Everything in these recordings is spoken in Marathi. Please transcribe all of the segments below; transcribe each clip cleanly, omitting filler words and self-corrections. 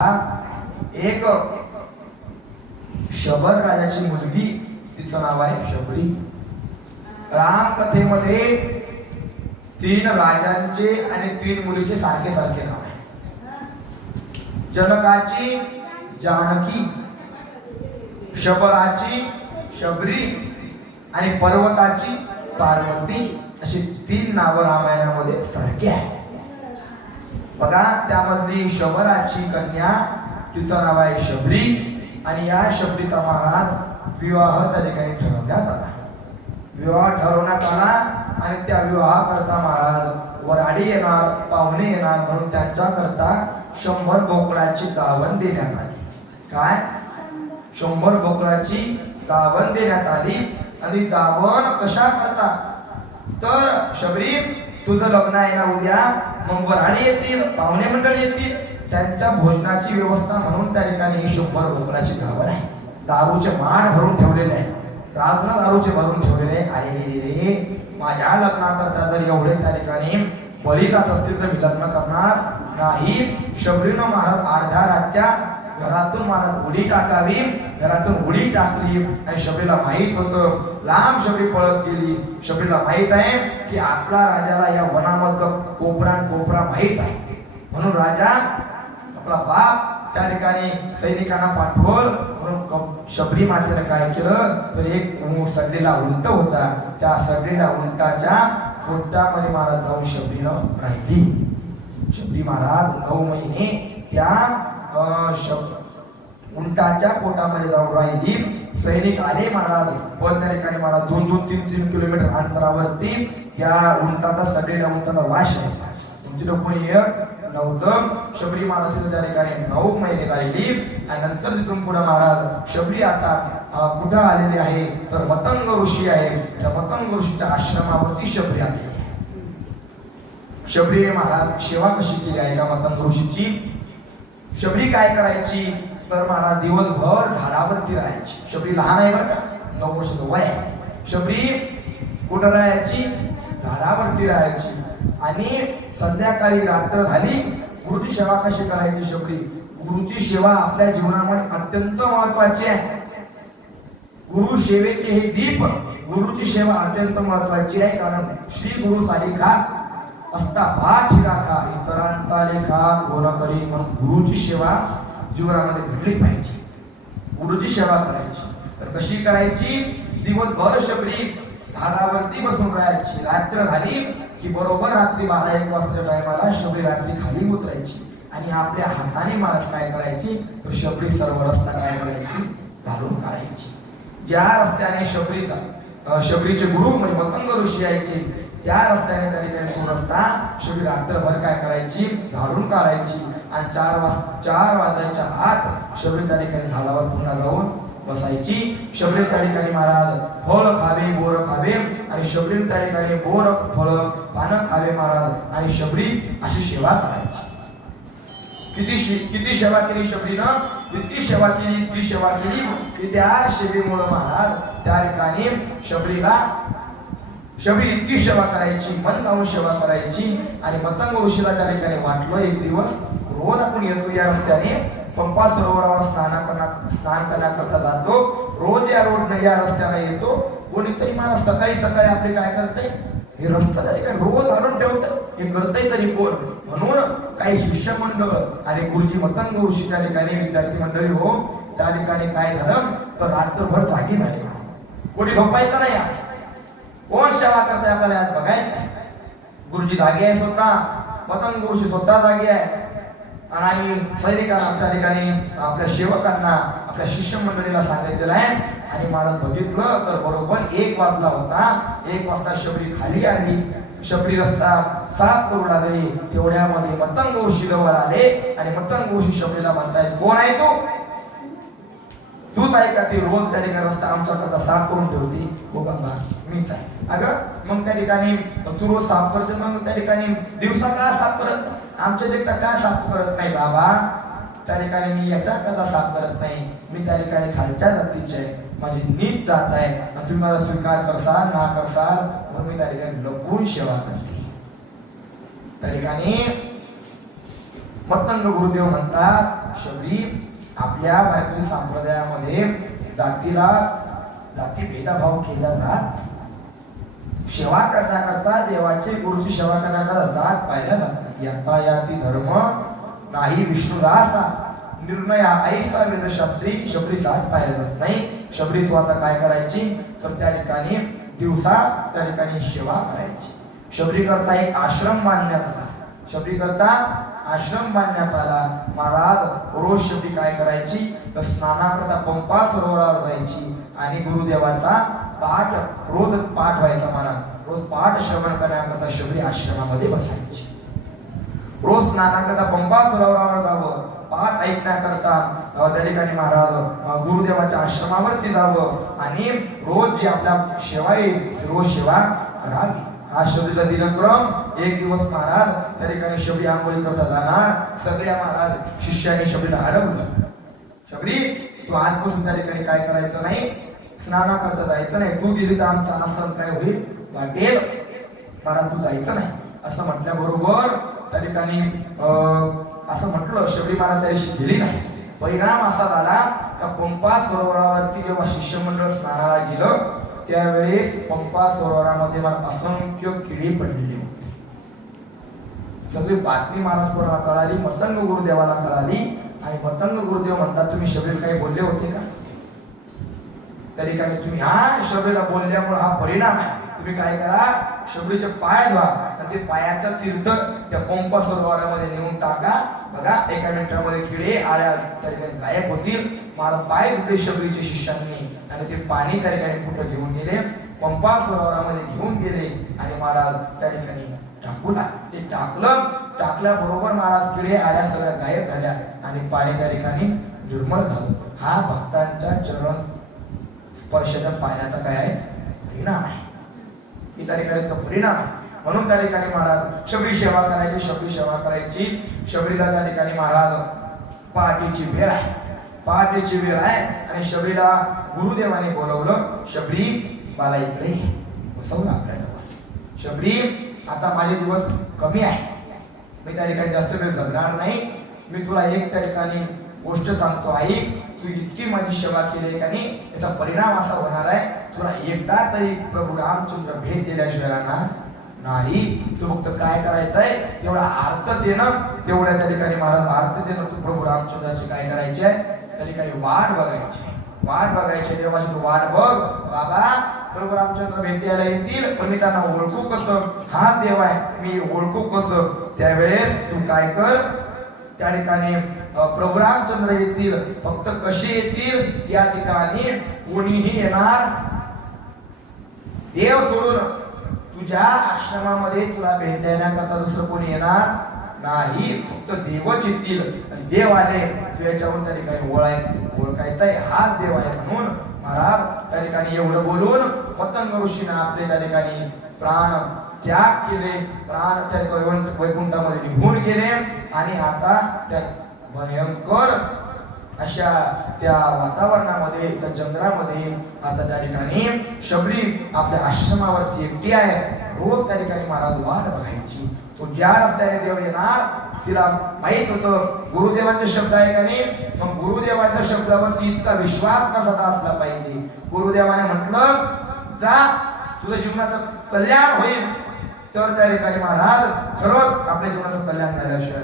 एक शबर राजाची मुलगी, तिचं नाव आहे शबरी. राम कथेमध्ये 3 राजांचे आणि 3 मुलीचे सारखे सारखे नाव आहे. जनकाची जानकी, शबराची शबरी आणि पर्वताची पार्वती अशी 3 नावं रामायणामध्ये सारखी आहे. बघा, त्यामधली शबराची कन्या, तिचं नाव आहे शबरी आणि या शबरीचा महाराज विवाह त्या ठिकाणी ठरवण्यात आला. विवाह ठरवण्यात आला आणि त्या विवाह करता महाराज वराडी येणार, पाहुणे येणार म्हणून त्यांच्या करता 100 बोकडाची गावण देण्यात आली. काय 100 बोकडाची गावण देण्यात आली. आणि गावण कशा करता तर शबरी, तुझं लग्न आहे ना उद्या, मग वराडी येतील, पाहुणे मंडळी येतील, त्यांच्या भोजनाची व्यवस्था म्हणून त्या ठिकाणी 100 बोकडाची गावण आहे. दारूचे माठ भरून ठेवलेले आहे, रात्र दारूचे भरून ठेवलेले आहे. अरे रे, माझ्या लग्नाकरता जर एवढे त्या ठिकाणी बळी जात असतील तर मी लग्न करणार नाही. शबरीनं महाराज अर्ध्या रातच्या घरातून महाराज उडी टाकावी, घरातून उडी टाकली आणि शबरीला माहित होतं, लांब शबरी पळत गेली. शबरीला माहित आहे की आपला राजाला या वनामधलं कोपरा माहित आहे, म्हणून राजा आपला बाप त्या ठिकाणी सैनिकांना पाठवल. म्हणून शबरी मातेने काय केलं तर एक सगळीला उंट होता, त्या सगळीला उंटाच्या पोटामध्ये महाराज जाऊन शबरीनं राहिली. शबरी महाराज 9 महिने त्या उंटाच्या पोटामध्ये जाऊन राहिली. सैनिक आले महाराज, पण त्या ठिकाणी महाराज 2-3 किलोमीटर अंतरावरती त्या उंटाचा सगळेला उंटाचा वास आहे. तुमची कोणी येत नव्हतं. शबरी महाराज त्या ठिकाणी 9 महिने राहिली आणि नंतर तिथून पुढे महाराज शबरी आता कुठं आलेली आहे तर मतंग ऋषी आहे. त्या मतंग ऋषीच्या आश्रमावरती शबरी आलेली आहे. शबरीने महाराज सेवा कशी केली आहे का मतंग ऋषीची. शबरी काय करायची तर महाराज दिवसभर झाडावरती राहायची. शबरी लहान आहे बरं का, 9 वर्षाचं वय आहे. शबरी कुठं राहायची, झाडावरती राहायची. आणि संध्याकाळी रात्र झाली, गुरुची सेवा कशी करायची शबरी. गुरुची सेवा आपल्या जीवनामध्ये अत्यंत महत्वाची आहे. गुरु सेवेचे हे दीप, गुरुची सेवा अत्यंत महत्वाची आहे. कारण श्री गुरु सालिका असता पाठ राखा, इतरांचा लेखा कोण करी, म्हणून गुरुची सेवा जीवनामध्ये घडली पाहिजे. गुरुची सेवा करायची. तर कशी करायची, दिवसभर शबरी झाडावरती बसून राहायची. रात्र झाली की बरोबर रात्री 12-1 वाजताच्या टायमाला शबरी रात्री खाली उतरायची आणि आपल्या हाताने महाराज काय करायची तर शबरी सर्व रस्ता काय करायची घालून काढायची. ज्या रस्त्याने शबरीचे गुरु म्हणजे मतंग ऋषी यायचे त्या रस्त्याने त्या ठिकाणी तो रस्ता शबरी रात्रभर काय करायची घालून काढायची. आणि 4 वाजायच्या आत शबरी त्या ठिकाणी झाडावर पुन्हा जाऊन बसायची. शबरी त्या ठिकाणी महाराज फळ खावे, बोर खावे आणि शबरी त्या ठिकाणी बोर, फळ, पानं खावे महाराज आणि शबरी अशी सेवा करायची. किती सेवा केली शबरीनं, इतकी सेवा केली, इतकी सेवा केली की त्या सेवेमुळे महाराज त्या ठिकाणी शबरी इतकी सेवा करायची, मन लावून सेवा करायची. आणि मतंग ऋषीला त्या ठिकाणी वाटलं एक दिवस रोज आपण येतो या रस्त्याने, पंपा सरोवरावर स्नान करण्याकरता जातो, रोज या रस्त्याने येतो. कोणीतरी मला सकाळी आपले काय करते, हे रस्ता रोज आणून ठेवतं, हे करतंय तरी कोण. म्हणून काही शिष्य मंडळ आणि गुरुजी मतंग ऋषी त्या ठिकाणी विद्यार्थी मंडळी हो त्या ठिकाणी काय झालं तर रात्रभर जागी झाली. कोणी झोपायचं नाही. आज कोण सेवा करताय आपल्याला आज बघायचं. गुरुजी जागे आहे स्वतः, मतंग ऋषी स्वतः जागे आहे. आणि सैनिकांना त्या ठिकाणी आपल्या सेवकांना आपल्या शिष्य मंडळीला सांगितलेलं आहे. आणि महाराज बघितलं तर बरोबर 1 वाजला होता. 1 वाजता शबरी खाली आली. शबरी रस्ता साफ करू लागली. तेवढ्यामध्ये मतंग ऋषी जवळ आले आणि मतंग ऋषी शबरीला म्हणतायत, कोण आहे तूच आहे का ती रोज त्या ठिकाणी रस्ता आमचा करता साफ करून ठेवती. हो बाबा मीच आहे. अगं मग त्या ठिकाणी तू रोज साफ करते, मग त्या ठिकाणी दिवसा का साफ करत, आमच्या देखता का साफ करत नाही बाबा. त्या ठिकाणी मी याच्या करता साफ करत नाही, मी त्या ठिकाणी खालच्या जातीचे आहे, माझी नीट जात आहे आणि तुम्ही माझा स्वीकार करसाल ना करसाल म्हणून मी त्या ठिकाणी लपून सेवा करते. त्या ठिकाणी मतंग गुरुदेव म्हणतात शबरी आपल्या भारतीय संप्रदायामध्ये जाती भेदभाव केला जात नाही. सेवा करण्याकरता देवाचे गुरुची सेवा करण्याकरता जात पाहिला जात नाही. यातायाती धर्म नाही विष्णुदासा निर्णय आईसा वेदशास्त्री शबरी जात पाहिला जात नाही. शबरी तू आता काय करायची तर त्या ठिकाणी दिवसा त्या ठिकाणी सेवा करायची. शबरी करता एक आश्रम बांधण्यात आला. शबरी करता आश्रम बांधण्यात आला. महाराज रोज शबरी काय करायची तर स्नानाकरता पंपा सरोवरावर जायची आणि गुरुदेवाचा रोज पाठ व्हायचा. महाराज रोज पाठ श्रवण करण्याकरता शबरी आश्रमामध्ये बसायची. रोज स्नानाकरता पंपा सरोवरावर जावं, पाठ ऐकण्याकरता त्या ठिकाणी महाराज गुरुदेवाच्या आश्रमावरती जावं आणि रोज जी आपल्या सेवा येईल रोज सेवा करावी. हा शबरीचा दिनक्रम. एक दिवस महाराज त्या ठिकाणी शबरी आंघोळी करता जाणार. सगळ्या महाराज शिष्याने शबरीला अडवलं, शबरी तू आजपासून त्या ठिकाणी काय करायचं नाही, स्नान करता जायचं नाही. तू गेली तर आमचा आसन काय होईल वाटेल, मला तू जायचं नाही. असं म्हटल्याबरोबर त्या ठिकाणी असं म्हटलं शबरी महाराज त्या दिवशी गेली नाही. परिणाम असा झाला का पंपा सरोवरावरती जेव्हा शिष्यमंडळ स्नानाला गेलं त्यावेळेस पंपा सरोवरामध्ये मला असंख्य किडे पडलेले होते. सगळी बातमी महाराज कोणाला कळाली, मतंग गुरुदेवाला कळाली आणि मतंग गुरुदेव म्हणतात तुम्ही शबरीला काही बोलले होते का. त्या ठिकाणी तुम्ही हा शबरीला बोलल्यामुळे हा परिणाम आहे. तुम्ही काय करा शबरीचे पाय धुवा आणि ते पायाचा तीर्थ त्या पंपा सरोवरामध्ये नेऊन टाका. बघा एका मिनिटामध्ये किडे आळ्या त्या ठिकाणी गायब होतील. महाराज पाय धुतले शबरीच्या शिष्यांनी आणि ते पाणी त्या ठिकाणी कुठं घेऊन गेले पंपा सरोवरामध्ये घेऊन गेले आणि महाराज त्या ठिकाणी टाकू लागले. ते टाकल्याबरोबर महाराज किडे आळ्या सगळ्या गायब झाल्या आणि पाणी त्या ठिकाणी निर्मळ झालं. हा भक्तांच्या चरण स्पर्शाच्या पाण्याचा काय आहे परिणाम आहे. ही त्या ठिकाणीचा परिणाम आहे. म्हणून त्या ठिकाणी महाराज शबरी सेवा करायची, शबरी सेवा करायची. शबरीला त्या ठिकाणी महाराज पहाटेची वेळ आहे, पहाटेची वेळ आहे आणि शबरीला गुरुदेवाने बोलवलं. शबरी मला इकडे बसवलं आपल्याला. शबरी आता माझे दिवस कमी आहे, मी त्या ठिकाणी जास्त वेळ जगणार नाही. मी तुला एक त्या ठिकाणी गोष्ट सांगतो ऐक. तू इतकी माझी सेवा केली आणि याचा परिणाम असा होणार आहे तुला एकदा तरी प्रभू रामचंद्र भेट दिल्याशिवाय राहणार नाही. तू फक्त काय करायचंय तेवढा आर्ततेनं तेवढ्या त्या ठिकाणी महाराज आर्ततेनं तू प्रभू रामचंद्राची काय करायची आहे त्या ठिकाणी वाट बघायची. वाट बघायची देवाची तू वाट बघ. बाबा प्रभू रामचंद्र भेट द्यायला येतील पण मी त्यांना ओळखू कसं, हा देव आहे मी ओळखू कसं. त्यावेळेस तू काय कर त्या ठिकाणी प्रभू रामचंद्र येतील, फक्त कसे येतील या ठिकाणी कोणीही येणार देव सोडून तुझ्या आश्रमामध्ये तुला भेट देण्याकरता दुसरं कोणी येणार नाही, फक्त देवच येतील. देव आले तू याच्यावरून त्या ठिकाणी ओळखायचंय हाच देव आहे. म्हणून महाराज त्या ठिकाणी एवढं बोलून मतंग ऋषीने आपले त्या ठिकाणी प्राण त्याग केले. प्राण त्या वैकुंठामध्ये निघून गेले आणि आता त्या भयंकर अशा त्या वातावरणामध्ये त्या चंद्रामध्ये आता त्या ठिकाणी शबरी आपल्या आश्रमावरती एकटी आहे. रोज त्या ठिकाणी महाराज वाट बघायची. तो ज्या रस्त्याने देव येणार तिला माहित होतं गुरुदेवांचे शब्द आहे का नाही. मग गुरुदेवांच्या शब्दावरती इतका विश्वास कसा असला पाहिजे. गुरुदेवाने म्हटलं जा तुझं जीवनाचं कल्याण होईल तर त्या ठिकाणी महाराज खरंच आपल्या जीवनाचं कल्याण झाल्याशिवाय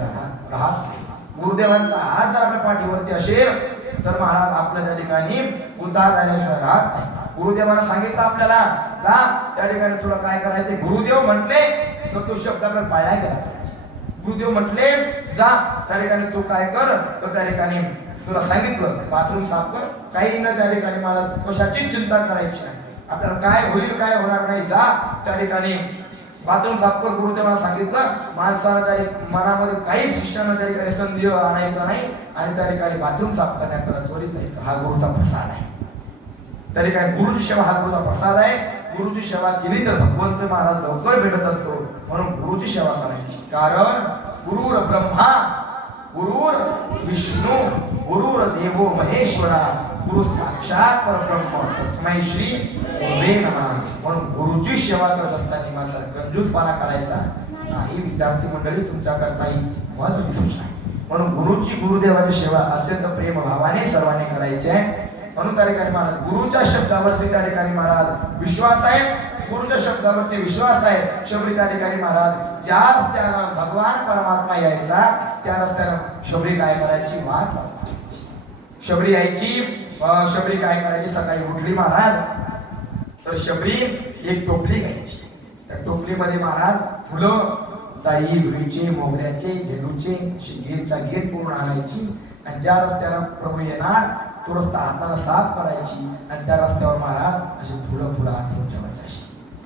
राहत. गुरुदेवांचा हात जर आपल्या पाठीवरती असेल तर महाराज आपल्या त्या ठिकाणी उद्धार झाल्याशिवाय राहत नाही. गुरुदेवाने सांगितलं आपल्याला जा त्या ठिकाणी तुला काय करायचे. गुरुदेव म्हटले तर तो शब्द आपल्याला पाळला गेला. गुरुदेव म्हटले जा त्या ठिकाणी तू काय कर तर त्या ठिकाणी तुला सांगितलं बाथरूम साफ कर. काही न त्या ठिकाणी मला कशाची चिंता करायची नाही. आपल्याला काय होईल काय होणार नाही. जा त्या ठिकाणी बाथरूम साफ कर. गुरुदेवांना सांगितलं. माणसानं त्या मनामध्ये काही शिष्यानं त्या ठिकाणी संदेह आणायचा नाही आणि त्या ठिकाणी बाथरूम साफ करण्याकडे त्वरित जायचं. हा गुरुचा प्रसाद आहे. त्या ठिकाणी गुरुची सेवा हा गुरुचा प्रसाद आहे. गुरुची सेवा केली तर भगवंत महाराज लवकर भेटत असतो. म्हणून गुरुची सेवा करायची. कारण गुरुर ब्रह्मा गुरुर विष्णू गुरुर देवो महेश्वरा गुरु साक्षात परब्रह्म तस्मै श्री गुरुवे नमः. म्हणून गुरुची सेवा करत असताना माझा कंजूसपणा करायचा नाही. विद्यार्थी मंडळी तुमच्याकरता ही महत्त्वाची सूचना आहे. म्हणून गुरुची गुरुदेवाची सेवा अत्यंत प्रेम भावाने सर्वांनी करायची आहे. म्हणून त्या ठिकाणी महाराज गुरुच्या शब्दावरती त्या ठिकाणी महाराज विश्वास आहे, गुरुच्या शब्दावरती विश्वास आहे. शबरी त्या ठिकाणी महाराज ज्या रस्त्यानं भगवान परमात्मा यायचा त्या रस्त्यानं शबरी काय करायची, वाट बघायची. शबरी यायची. शबरी काय करायची, सकाळी उठली महाराज तर शबरी एक टोपली घ्यायची. त्या टोपलीमध्ये महाराज फुलं ताई जुईचे, मोगऱ्याचे, झेंडूचे, गिरचा गिर पूर्ण आणायची आणि ज्या रस्त्याला प्रभू येणार तो रस्ता हाताला साफ करायची आणि त्या रस्त्यावर महाराज अशी फुलं आचरून ठेवायची. अशी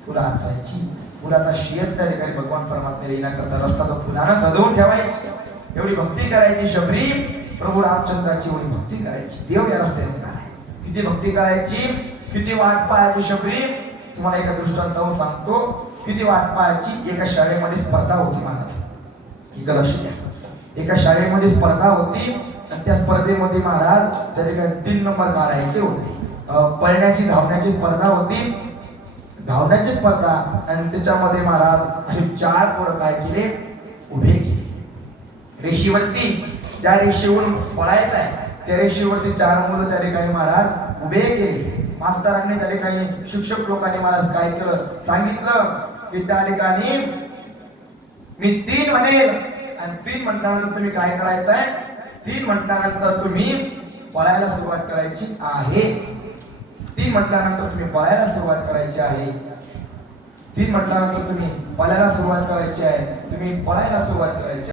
फुलं आचायची. फुलाचा शेत त्या ठिकाणी भगवान परमात्मा येण्याकरता रस्ता तो फुलानं सजवून ठेवायची. एवढी भक्ती करायची शबरी. प्रभू रामचंद्राची एवढी भक्ती करायची. देव या रस्त्याने येणार आहे. किती भक्ती करायची, किती वाट पाहायची शबरी. तुम्हाला एका दृष्टांतावरून सांगतो किती वाट पाहायची. एका शाळेमध्ये स्पर्धा होती महाराज, इथं लक्ष द्या. एका शाळेमध्ये स्पर्धा होती आणि त्या स्पर्धेमध्ये महाराज त्या ठिकाणी 3 नंबर काढायचे होते. पळण्याची धावण्याची स्पर्धा होती, धावण्याची स्पर्धा. आणि त्याच्यामध्ये महाराज असे 4 पोरं काय केले, उभे केले रेषेवरती. ज्या रेषेवरून पळायचं आहे त्या रेषेवरती 4 मुलं त्या ठिकाणी महाराज उभे केले. मास्तरांनी त्या ठिकाणी शिक्षक लोकांनी महाराज काय केलं, सांगितलं की त्या ठिकाणी मी 3 म्हणेल आणि 3 म्हटल्यानंतर तुम्ही काय करायचं आहे, 3 म्हटल्यानंतर तुम्ही पळायला सुरुवात करायची आहे. 3 म्हटल्यानंतर तुम्ही पळायला सुरुवात करायची आहे. 3 म्हटल्यानंतर तुम्ही पळायला सुरुवात करायची आहे. तुम्ही पळायला सुरुवात करायची.